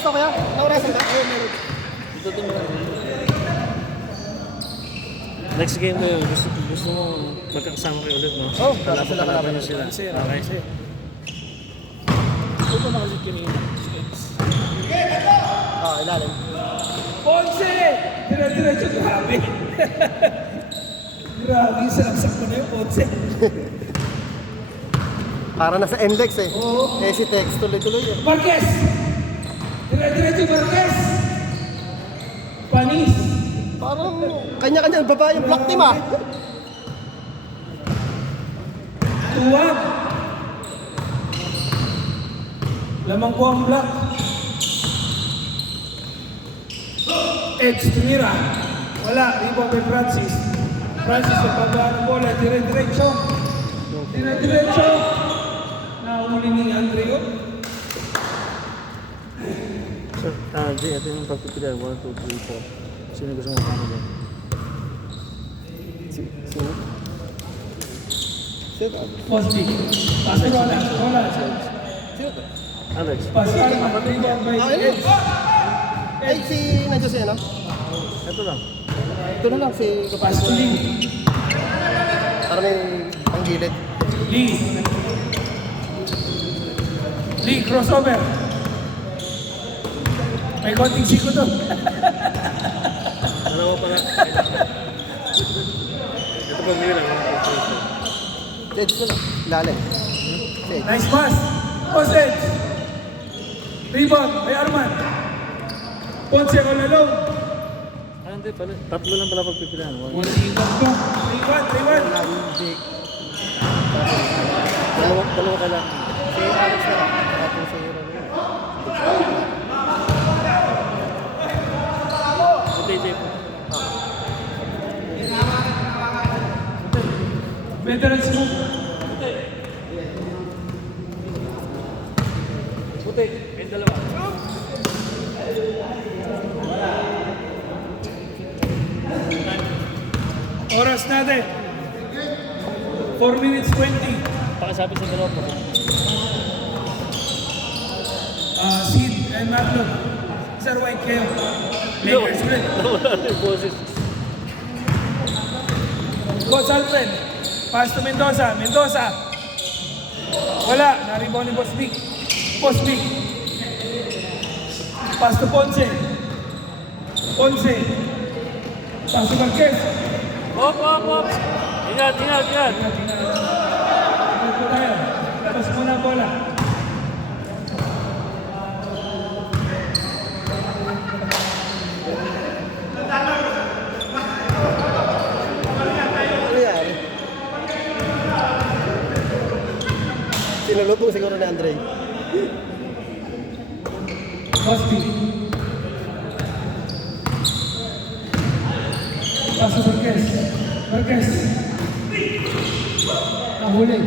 oras na kaya? Ilang oras na? Oo, meron. Ito naman. Next game mo yun, gusto mo magkakasama kayo ulit, no? Oo, para sila kalaban nyo sila. Okay. Ito na kasi kinina. Ilalim. Ponce! Tira-diretso grabe. Grabe, sarap-sak mo na yung Ponce. Para nasa NLEX eh. Oo. Si Tex tuloy-tuloy eh. Marquez! Tira-diretso Marquez! Panis! Parang kanya-kanya baba yung block team ah. Tuwag! Lamang po ang block. Edge, tumira. Wala, rebound kay Francis. Francis sa baba ng bola, dire-diretso. Dire-diretso. Nahuli ni Andreo. So, Jay, ito yung pagpipilihan. 1, 2, 3, 4. Sino gusto mo kamo dyan? Sino? Posti. Pass to Roland. Sino to? Alex. Pass to Roland. Rebound by Edge. Ay, si nandiyo si ano? Ito lang. Ito na lang si Pass to Lee. para may panggilid. Lee. Lee, crossover. May konting siko doon. Dalawa pala. Ito pa mila. Edge ko lang. Lalim. Edge. Nice pass. Post edge. Rebound by Arman. Ponce all alone. Ah, hindi pala. Tatlo lang pala pagpipilihan. 1, 2, 3-1. dalawa ka lang. Si Alex na lang. Tapos si Hero na lang. Okay, Jay. Veterans move. Puti. May dalawa. Oras natin. 4 minutes 20. Pakisabi sa dalawa po. Sid and Maclo. Sir White kayo. Lakers ulit. Wala na yung boses. Coach Alfred. Pass to Mendoza. Mendoza. Wala. Na-rebound ni Boss Vic. Boss Vic. Pass to Ponce. Ponce. Pass to Marquez. Hop! Ingat! Ingat po tayo. Pass muna ang bola. Ano yan? Sinulot mo siguro ni Andre. Cosby. Pass to Marquez. Marquez. Nahuli.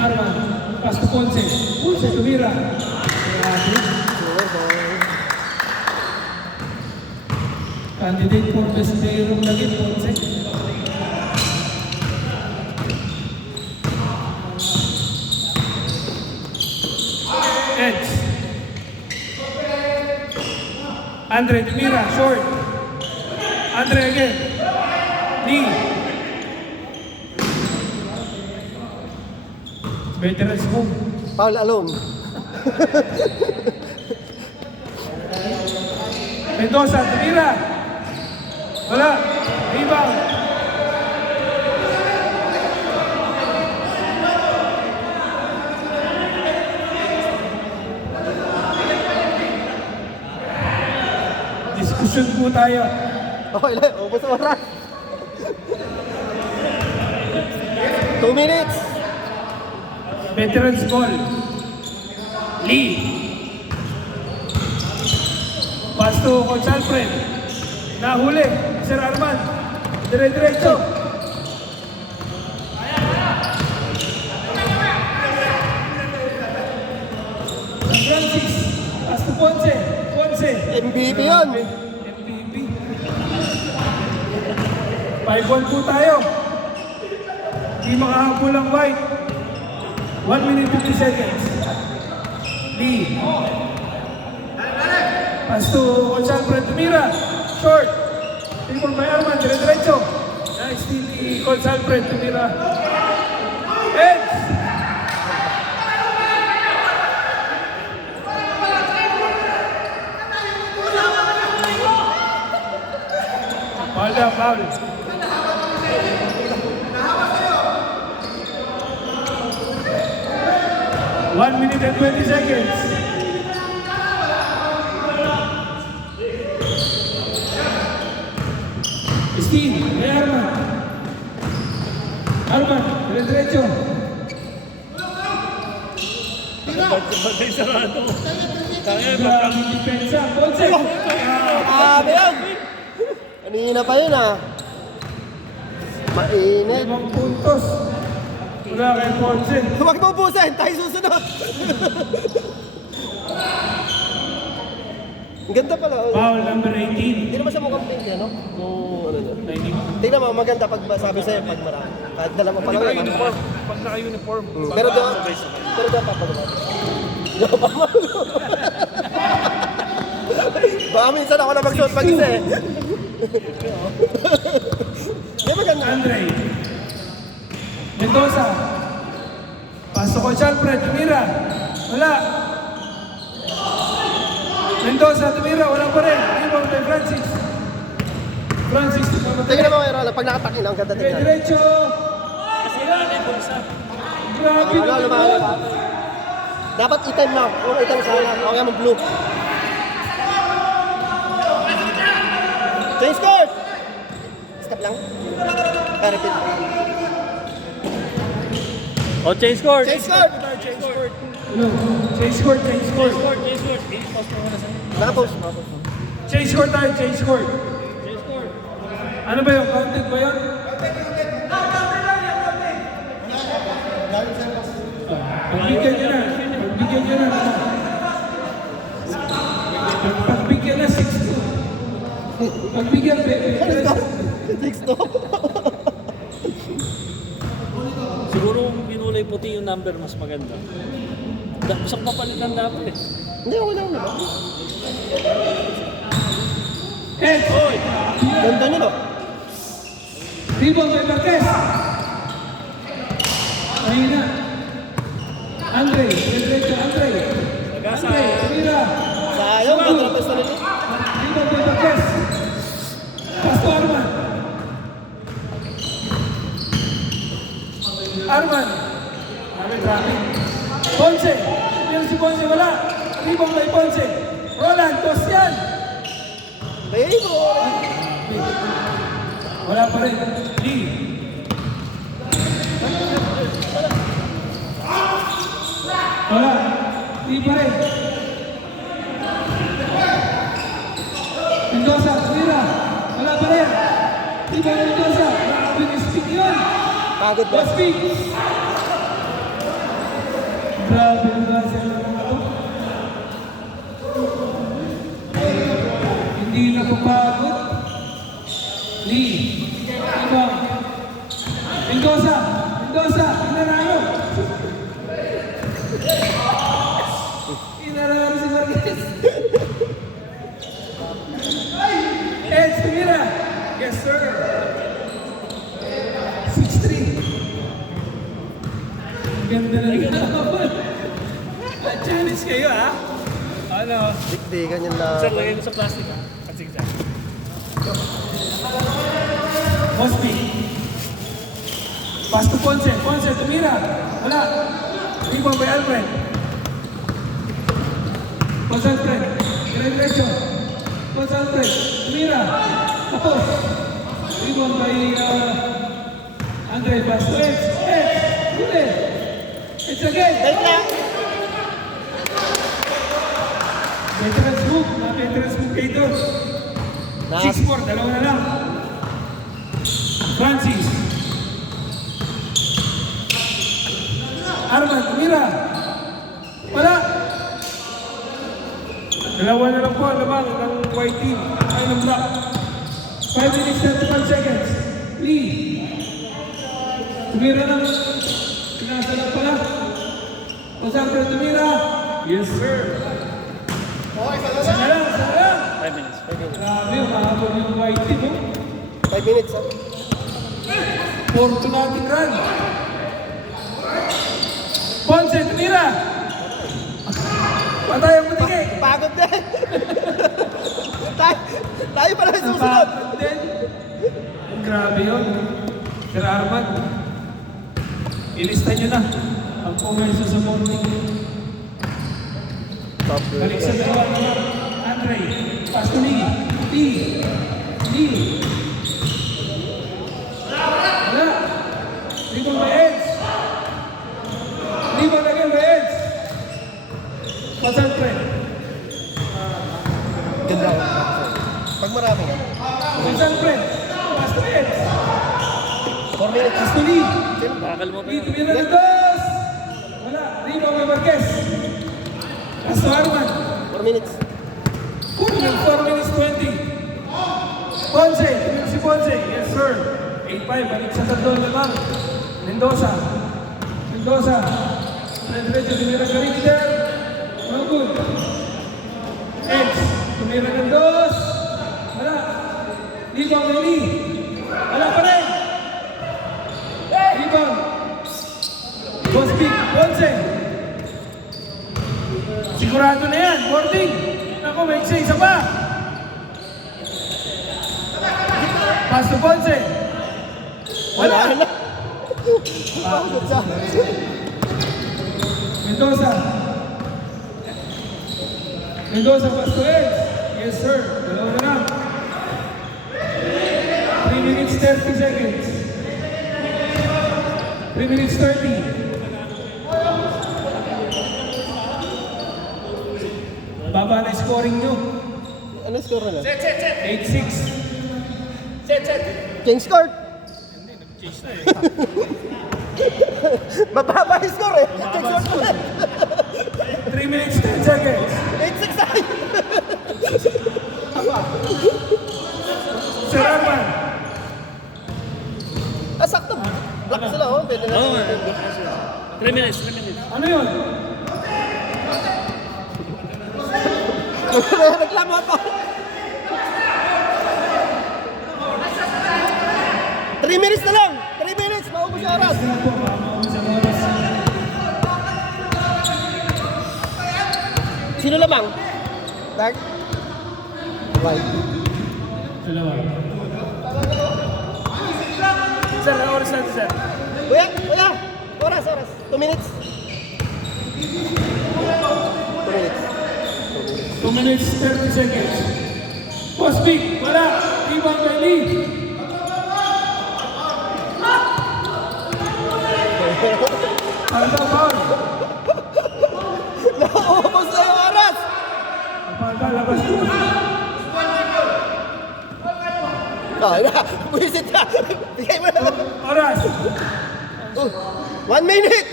Arman. Pass to Ponce. Ponce tumira. Grabe. Candidate for best player of the game, Ponce. Edge. Andre tumira. Short. Andre again. Lee. Veterans move. Paul alone. Mendoza, tumira. Wala. Rebound. Diskusyon po tayo. Okay lang. Ubus ang oras. 2 minutes. Veterans ball. Lee. Pass to Coach Alfred. Nahuli. Sir Arman. Dire-diretso. Francis. Pass to Ponce. Ponce. MVP yun. MVP. 5-1 po tayo. Di makahabol ang white. 1 minute 50 seconds. Lee. Pass to Coach Alfred Tumira. Short. Dribble by Arman. Dire-diretso. Nice steal ni Coach Alfred Tumira. Heads. Foul down, foul. One minute and 20 seconds. Steve, Arman. Arman, dire-diretso. Batay sarado. Grabe depensa. Ponce. Grabe yan! Kanina pa yun ah. Mainit. 5 puntos. Wala kay Ponce. Huwag mo busin, tayo susunod. Ang ganda pala. Foul number 18. Hindi naman siya mukhang pink, ano? Kung ano na. Tingnan mo, maganda pag sabi sa'yo, pag marami. Kahit dalawa pa lang. Naka-uniform. Pag naka-uniform. Pero doon papagawa. Doon papagawa. Baka minsan ako na mag-shot mag-isa eh. Hindi maganda. Andre. Mendoza. Pasok ko Alfred. Tumira. Wala. Mendoza. Tumira. Wala pa rin. Rebound kay Francis. Francis. Tingnan mo, Rola, pag nakatakin, ang ganda tingnan. Diretso. Grabe Ano, lumahan. Dapat item na. Kung item sana. Okay mo blue. Change court! Stop lang. Repeat. Oh, change court. Change court! No. Change court. Change court. Nakapos. Change court tayo. Change court. Ano ba yun? Counted ba yun? Pagbigyan nyo na. Pagbigyan nyo na. Pagbigyan na 6-2. Pagbigyan, baby. 6-2. Siguro kung kinulay puti yung number, mas maganda. Gusto ko mapalitan dapat eh. Hindi, okay lang naman. Heads. Ganda nyo, no? Rebound by Marquez. Ayun na. Andre. Diretso, Andre. Andre. Tumira. Sayang, matrapos na nito. Rebound by Marquez. Pass to Arman. Arman. Grabe. Ponce. Yung si Ponce wala. Rebound by Ponce. Roland, toss yan. Bayo! Wala pa rin. Lee. Wala. Lee pa rin. Mendoza, Tumira. Wala pa rin. Lee pa rin Mendoza. Pinispeak yun. Pagod ba? Speak. Grabe na sila mga to. Hindi na papagod. Lee. Ibang. Mendoza. Mendoza. Inararo. Inararo si Marquez. Edge, Tumira. Yes, sir. 6-3. Ganda na rin. Challenge kayo, ha? Ano? Dikdikan yung lang. Sir, lagay mo sa plastic ha. Patsig dyan. Mosby. Pass to Ponce. Ponce, Tumira. Wala. Rebound by Alfred. Ponce Alfred. Diretso. Ponce Alfred. Tumira. Tapos. Rebound by Andre. Pass to Edge. Edge. Huli. Edge again. Wait lang! Veterans move. Veterans move kayo doon. 6-4. Dalawa na lang. Francis. Arman, Tumira. Wala. Dalawa na lang po ang lamang ng white team. Ay, ng black. 5 minutes 35 seconds. Lee. Tumira lang. Pinasa lang pala. Pasang Tumira. Yes, sir. Isa na lang, isa na lang. 5 minutes. Grabe, mahabol yung white team, oh. 5 minutes, ha? Fortunatic run. Ponce, tumira. Patay ang putiki. Pagod din. tayo pala yung susunod. Napagod din. Grabe yun. Sir Arman, ilista nyo na ang pumerso sa morning. Balik sa dalawa naman. Andre, pass to Lee. Lee. Wala. Rebound by Eds. Rebound again by Eds. Pasal friend. Ganda ako. Pag marami ka. Pasal friend. Pass to Eds. 4 minutes. Pass to Lee. Nakakalimutan Lee, yun. tumira ng dos. Wala. Rebound by Marquez. Pass to Arman. 4 minutes. Kulang 4 minutes 20. Ponce, tumira si Ponce. Yes, sir. 8-5, balik sa tatlo naman. Mendoza. Diretso, tumira ka rin there. No good. Eds, tumira ng dos. Wala. Rebound by Lee. Wala pa rin. Rebound. Bosby, Ponce. Sigurado na yan, boarding. Ako, may isa pa. Pass to Ponce. Wala. Pagod siya. Mendoza, pass to Eds. Yes, sir. Dalawa na lang. 3 minutes 30 seconds. 3 minutes 30. Baba na scoring nyo. Ano score na? 8-6. King score. Mababa yung score eh. King score na. 3 minutes 10 seconds. 8-6 ay. Sir Arman. Sakto. Black sila oh. Pwede na. Oo, 3 minutes. Ano yun? Reklamo ako. 3 minutes na lang. 3 minutes. Maubos yung oras. Sino lamang? Dark? White. Dalawa. Sir, ano oras natin, sir? Kuya! Oras. 2 minutes. 2 minutes. 2 minutes 30 seconds. Bosby, wala. Rebound by Lee. Ano foul? Naubos na yung oras. Ang labas ko. Buisit na. Bigay mo na. Oras. 1 minute.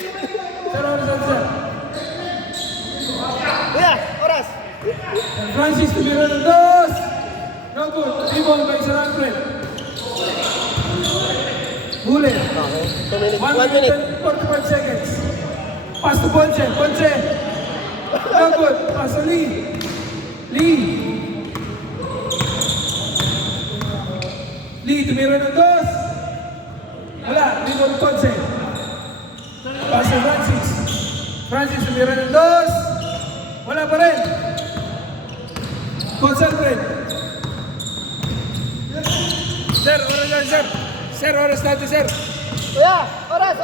Sir, sir. Kuya, oras. Francis tumira ng dos. No good. Rebound by Sir Alfred. Huli. 2 minutes. 1 1 minute minute. and 45 seconds. Pass to Ponce. No good. Pass to Lee. Lee, tumira ng dos. Wala. Rebound Ponce. Pass to Francis tumira ng dos. Wala pa rin. Concentrate. Sir, oras na, sir. Sir, oras natin, sir. Kuya, oras.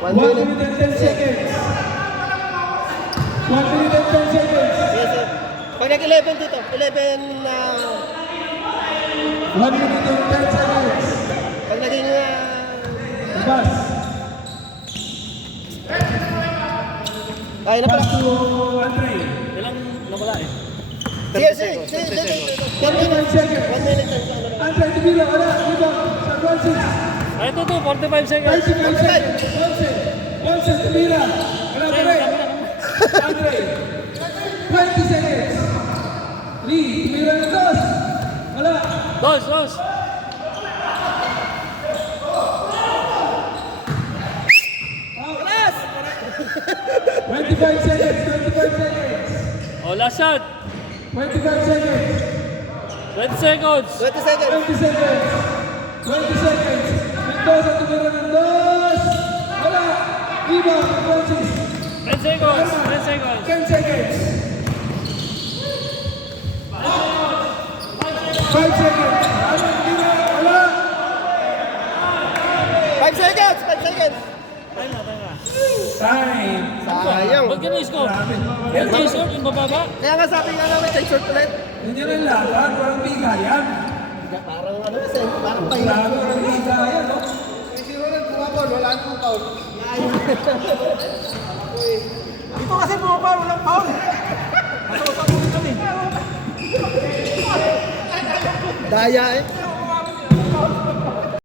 1 1 minute. minute and 10 seconds. 1 minute and 10 seconds. Yes, sir. Pag nag-11 dito, 11 na... 1 minute and 10 seconds. Pag naging... Pass. Kaya na pala. Pass to Andre. Ilang nawala eh. Sige. 1 minute. 1 minute and ano na. Andre, tumira. Wala. Rebound. San Francis. Ay, ito, 45 seconds. 95 seconds. Ponce, tumira. Wala pa rin. Andre. 20 seconds. Lee, tumira ng dos. Wala. Dos. 25 seconds, 25 seconds. O, last shot. 25 seconds. 20 seconds. 20 seconds. 20 seconds. 20 seconds. Mendoza tumira ng dos. Wala. Iba, Francis. 10 seconds. 10 seconds. 10 seconds. 5 seconds. Iba, wala. 5 seconds. 5 seconds. Time na, time na. Time. Sayang. Ba't ganun yung score? Marami. Ba't yung score? Yung bababa? Kaya nga sabi nga namin, take short ulit. Hindi rin laban. Walang bigayan. Parang ano kasi, parang pahinga. Laban, walang bigayan, no? Ito kasi bumaba, walang foul. Daya eh.